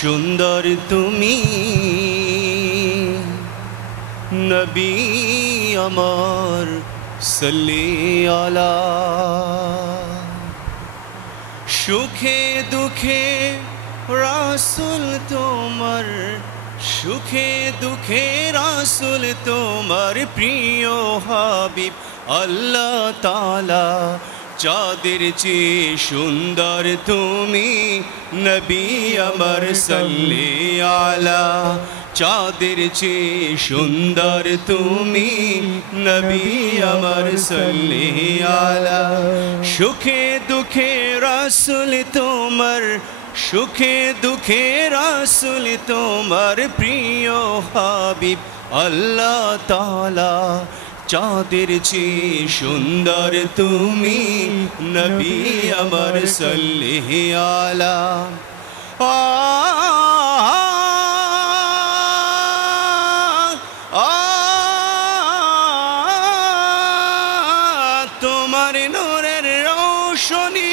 সুন্দর তুমি নবী আমার সাল্লি আলা। সুখে দুঃখে রাসূল তোমার, সুখে দুঃখে রাসূল তোমার প্রিয় হাবিব আল্লাহ তাআলা। চাঁদের চেয়ে সুন্দর তুমি নবী আমার সাল্লি আলা। চাঁদের চেয়ে সুন্দর তুমি নবী আমার সাল্লি আলা। সুখে দুঃখে রাসূল তোমার, সুখে দুঃখে রাসূল তোমার প্রিয় হাবিব আল্লাহ তাআলা। চাঁদের চেয়ে সুন্দর তুমি নবী আমার সাল্লি আলা। তোমার নূরের রৌশনী